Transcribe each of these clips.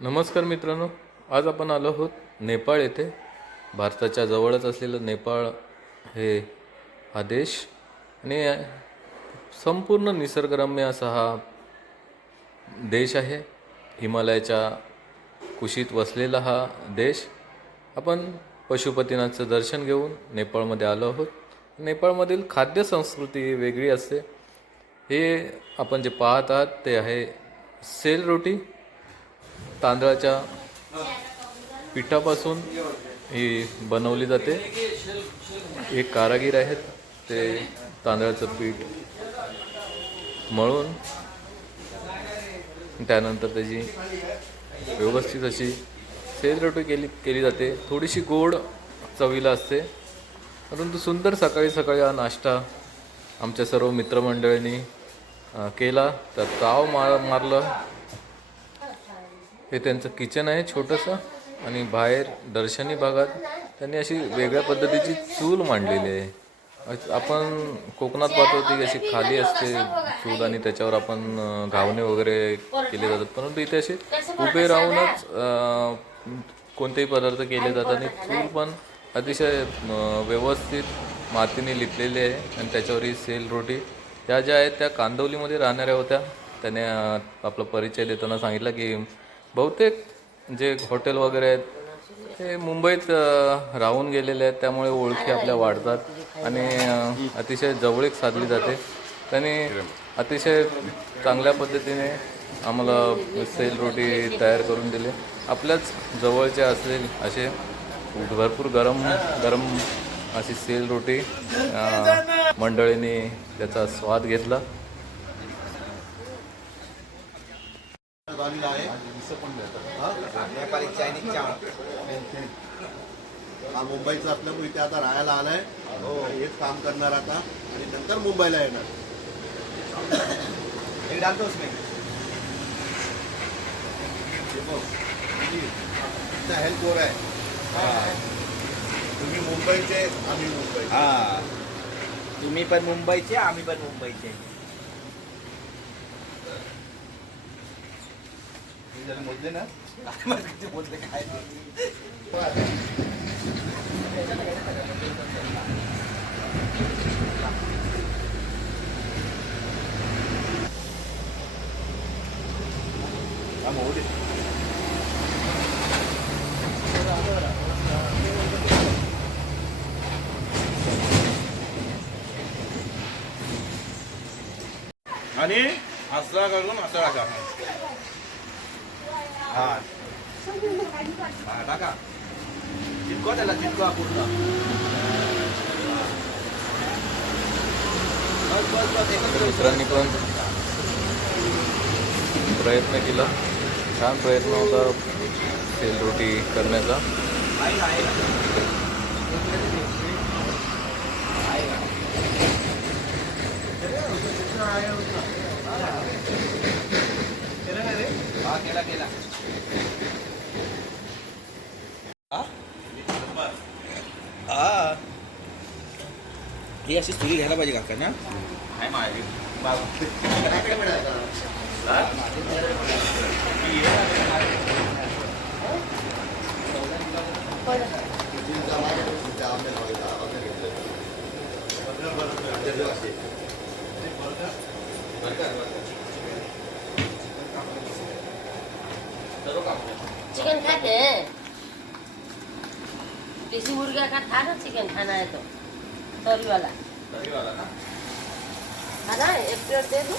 नमस्कार मित्रांनो आज आपण आलो आहोत नेपाळ येथे. भारताच्या जवळच असलेलं नेपाळ हे हा देश. आणि संपूर्ण निसर्गरम्य असा हा देश आहे. हिमालयाच्या कुशीत वसलेला हा देश. आपण पशुपतीनाथचं दर्शन घेऊन नेपाळमध्ये आलो आहोत. नेपाळमधील खाद्य संस्कृती वेगळी असते. हे आपण जे पाहत आहात ते आहे सेल रोटी. तांदळाच्या पिठापासून ही बनवली जाते. एक कारागीर आहेत ते तांदळाचं पीठ मळून त्यानंतर त्याची व्यवस्थित अशी सेलरोटी केली केली जाते. थोडीशी गोड चवीला असते. परंतु सुंदर सकाळी सकाळी हा नाश्ता आमच्या सर्व मित्रमंडळींनी केला. तर ताव मार मारलं. हे त्यांचं किचन आहे छोटंसं आणि बाहेर दर्शनी भागात त्यांनी अशी वेगळ्या पद्धतीची चूल मांडलेली आहे. आपण कोकणात पाहतो ती अशी खाली असते चूल आणि त्याच्यावर आपण घावणे वगैरे केले जातात. परंतु इथे असे उभे राहूनच कोणतेही पदार्थ केले जातात आणि चूल पण अतिशय व्यवस्थित मातीने लिपलेली आहे आणि त्याच्यावर ही सेल रोटी त्या ज्या आहेत त्या कांदवलीमध्ये राहणाऱ्या होत्या. त्याने आपला परिचय देताना सांगितलं की बहुतेक जे हॉटेल वगैरे आहेत ते मुंबईत राहून गेलेले आहेत त्यामुळे ओळखी आपल्या वाढतात. आणि अतिशय जवळीक साधली जाते. त्यांनी अतिशय चांगल्या पद्धतीने आम्हाला सेल रोटी तयार करून दिली. आपल्याच जवळचे असलेले असे भरपूर गरम गरम अशी सेल रोटी मंडळींनी त्याचा स्वाद घेतला. चायनीज चावल हा मुंबईचा असल्यामुळे इथे आता राहायला आलाय. हेच काम करणार आता. आणि नंतर मुंबईला येणार. एक डालतोस मी हेल्थ वर आहे. तुम्ही मुंबईचे आम्ही मुंबई हा. तुम्ही पण मुंबईचे आम्ही पण मुंबईचे. मोजले ना बोलते काय हा मोड आणि असला करून असं टाका टाका त्याला पूर्ण मित्रांनी पण प्रयत्न केला छान प्रयत्न होता सेल रोटी करण्याचा केला केला ही अशी सुरी घ्यायला पाहिजे काका ना नाही माझी चिकन खाते. देसी मुर्गा का था ना चिकन खाना है तो. तरी वाला खाना है एक प्लेट दे दो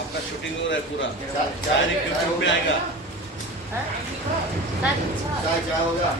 आपका शूटिंग हो रहा है पूरा चाय यूट्यूब में आएगा हाँ? सात- काय काय होगा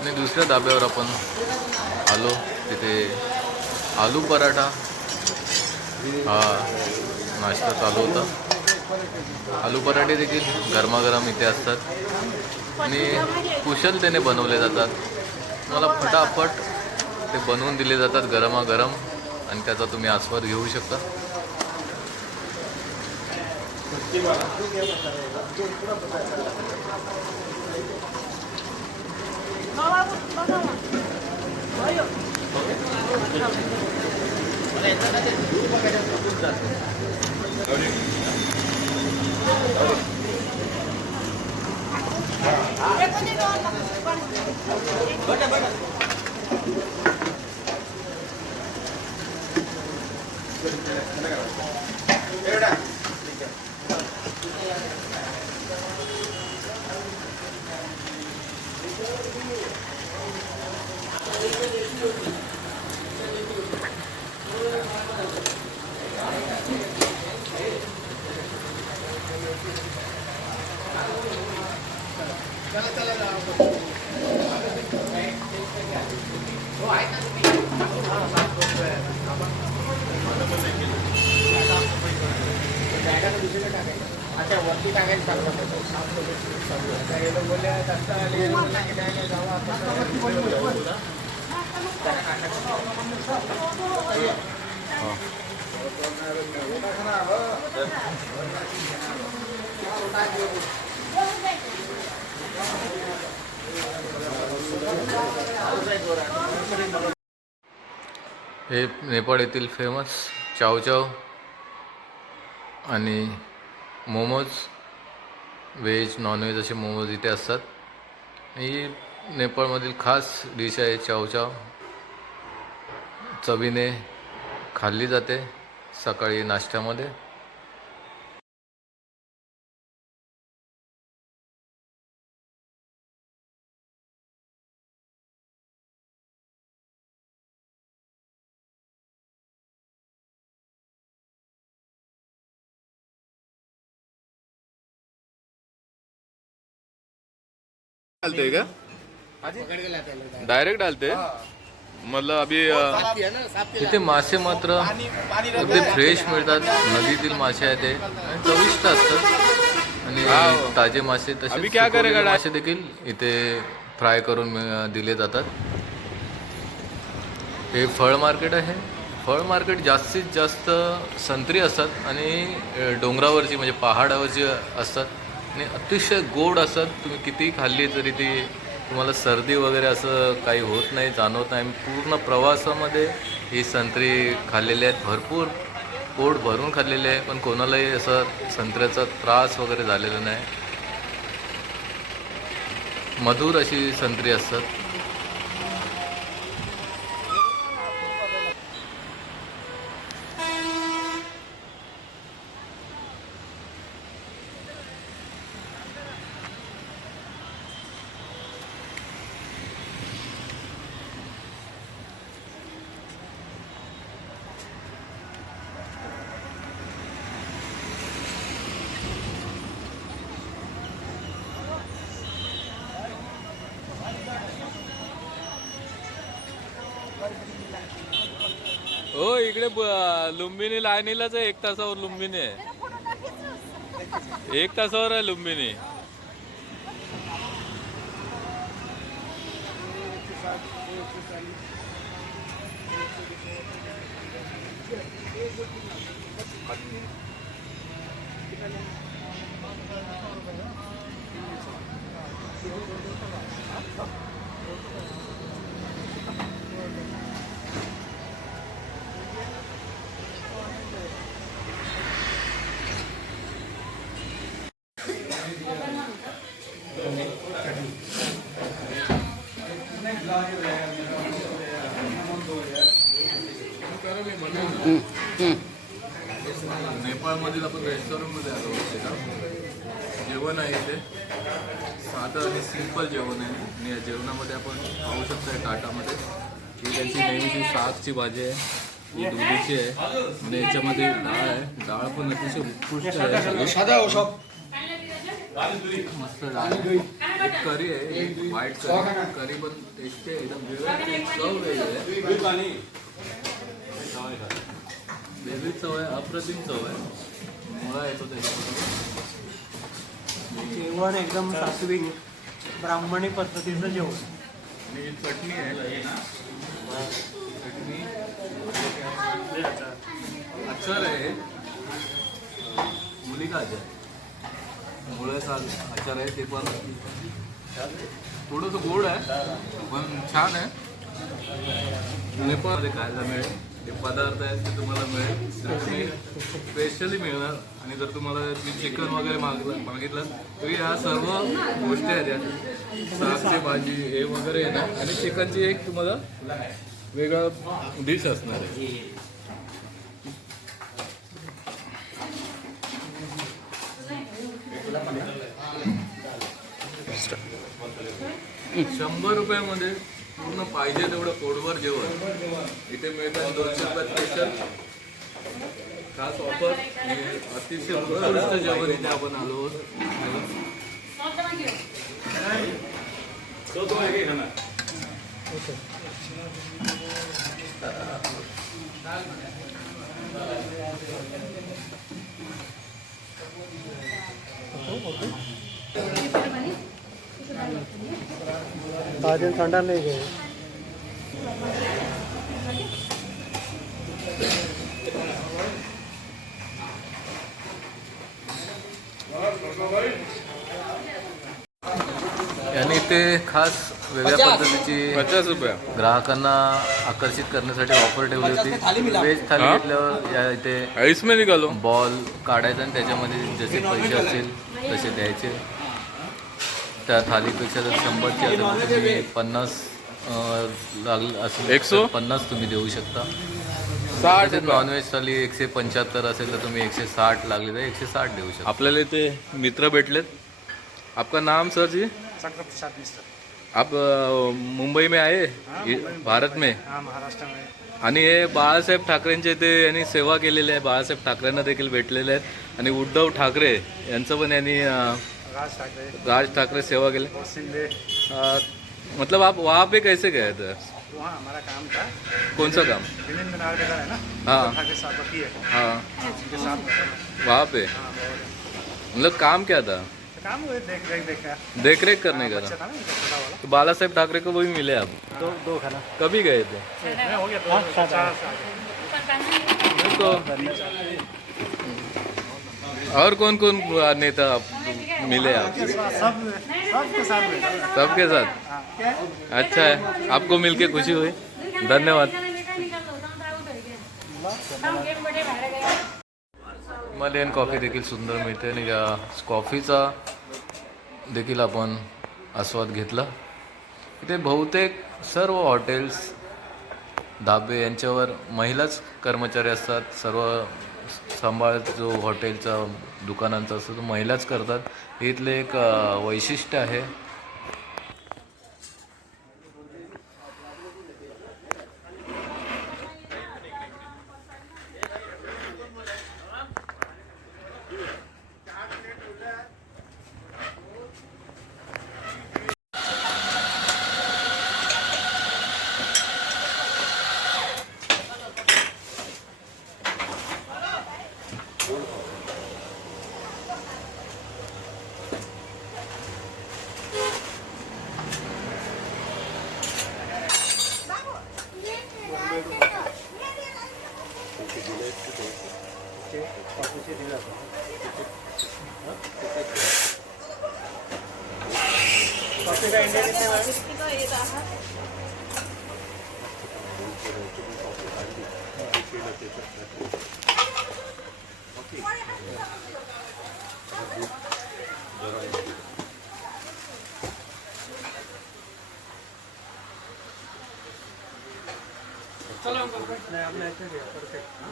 आणि दुसऱ्या धाब्यावर आपण आलो. तिथे आलू पराठा हा नाश्ता चालू होता. आलू पराठे देखील गरमागरम इथे असतात. आणि कुशलतेने बनवले जातात. मला फटाफट ते बनवून दिले जातात गरमागरम आणि त्याचा तुम्ही आस्वाद घेऊ शकता. બટા બટા अच्छा वरती टाकायला चांगलं होतं साफ सगळं बोलले जावा हे नेपाळ येथील फेमस चावचाव आणि मोमोज व्हेज नॉनव्हेज असे मोमोज इथे असतात. ही नेपाळमधील खास डिश आहे चावचाव चवीने खाल्ली जाते सकाळी नाश्त्यामध्ये. डालते का? डायरेक्ट डालते मतलब अभी इथे मासे मात्र अगदी फ्रेश मिळतात. नदीतील मासे आहेत ते. चविष्ट असतात. आणि ताजे मासे तसे सुकवलेले मासे देखील इथे फ्राय करून दिले जातात. हे फळ मार्केट आहे. फळ मार्केट जास्तीत जास्त संत्री असतात आणि डोंगरावरची म्हणजे पहाडावरची असतात. आणि अतिशय गोड असतात तुम्ही किती खाल्ली तरी ती तुम्हाला सर्दी वगैरे असं काही होत नाही जाणवत नाही. पूर्ण प्रवासामध्ये ही संत्री खाल्लेली आहेत. भरपूर पोट भरून खाल्लेले आहे पण कोणालाही असं संत्र्याचा त्रास वगैरे झालेला नाही. मधुर अशी संत्री असतात. हो इकडे लुंबिनी लाईनीलाच आहे एक तासावर लुंबिनी आहे. एक तासावर आहे लुंबिनी रेस्टॉरंटमध्ये आलो का जेवण आहे इथे. साधं आणि सिंपल जेवण आहे. आणि या जेवणामध्ये आपण पाहू शकतो ताटामध्ये. ही त्याची नेहमीची शाकची भाजी आहे. ही दुधीची आहे. आणि याच्यामध्ये डाळ आहे. डाळ पण अतिशय उत्कृष्ट आहे हो, मस्त डाळ एक करी आहे. एक व्हाईट करी. करी पण टेस्टी आहे. एकदम चव वेगळी आहे. वेगळी चव आहे. अप्रतिम चव आहे. मुळा येतो त्याच्यामध्ये जेवण एकदम सात्विक ब्राह्मणी पद्धतीचं जेवण. आणि चटणी आहे चटणी. अचार आहे. मुलिका अचार? मुळ्याचा अचार आहे ते पण. थोडंसं गोड आहे पण छान आहे. नेपाळमध्ये खायला मिळेल. जे पदार्थ आहेत ते तुम्हाला मिळेल. तर तुम्ही स्पेशली मिळणार. आणि जर तुम्हाला तुम्ही चिकन वगैरे मागलं मागितलं तर ह्या सर्व गोष्टी आहेत यात सागची भाजी हे वगैरे आहे ना. आणि चिकनची एक तुम्हाला वेगळा डिश असणार आहे. शंभर रुपयामध्ये पूर्ण पाहिजे तेवढं पोटभर जेवण. इथे मिळतात दोनशे रुपयात स्पेशल खास ऑफर अतिशय उत्कृष्ट जेवण इथे आपण आलो आहोत. दिन थंडा नाही घे आणि इथे खास वेगळ्या पद्धतीची पचास रुपया. ग्राहकांना आकर्षित करण्यासाठी ऑफर ठेवली होती. व्हेज थाली हा? घेतल्यावर या इथे इसमें निकालो बॉल काढायचा आणि त्याच्यामध्ये जसे पैसे असतील तसे द्यायचे. त्या थालीपेक्षा जर शंभरची असेल तर तुम्ही पन्नास अं, लागले असेल एकसो? तर पन्नास तुम्ही देऊ शकता. साठ नॉनव्हेज थाली एकशे पंच्याहत्तर असेल तर तुम्ही एकशे साठ लागले तर एकशे साठ देऊ शकता. आपल्याला इथे मित्र भेटलेत. आपका नाम सर जी? आप मुंबई में आए? ये भारत में? हा महाराष्ट्र में। आणि हे बाळासाहेब ठाकरेंच्या इथे यांनी सेवा केलेली आहे. बाळासाहेब ठाकरेंना देखील भेटलेले आहेत. आणि उद्धव ठाकरे यांचं पण यांनी राज ठाकरे। राज ठाकरे सेवा केली शिंदे अ, मतलब आप वहाँ पे कैसे गए थे? वहाँ हमारा काम था। कौन सा काम? है ना? हाँ। ठाकरे साहब वकील। है। हाँ उनके साथ वहाँ पे? हाँ मतलब काम क्या था? तो काम देख देख देख का देख रेख करने का अच्छा था? तो बाला साहेब ठाकरे को वो भी मिले आप? दो दो खाना। कभी गए थे? हो गया चार साल। तो और कौन कौन नेता आप मिले आप। सब सबके साथ सबके साथ? अच्छा है। आपको मिलके खुशी हुई। धन्यवाद। मलेन कॉफी देखील सुंदर मिळते आणि या कॉफीचा देखील आपण आस्वाद घेतला. इथे बहुतेक सर्व हॉटेल्स धाबे यांच्यावर महिलाच कर्मचारी असतात. सर्व सांभाळ जो हॉटेलचा दुकानांचा असतो तो महिलाच करतात. हे इथले एक वैशिष्ट्य आहे कॉफी का इंडिया कितने में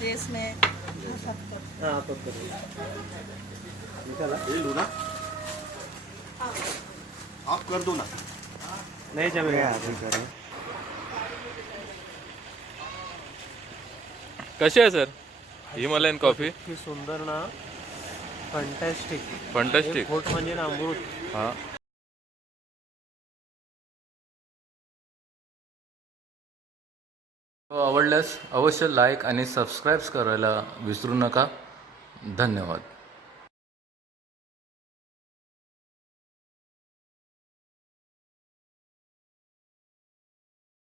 रेस में हाँ आप करो। निकाला। ये लू ना। आप कर दो ना। नहीं जमेगा। अभी करो। कशी आहे सर? Himalayan coffee? इतकी सुंदर ना फंटॅस्टिक फंटॅस्टिक फोट म्हणजे ना अमृत हां. आवडल्यास अवश्य लाईक आणि सबस्क्राईब्स करायला विसरू नका. धन्यवाद.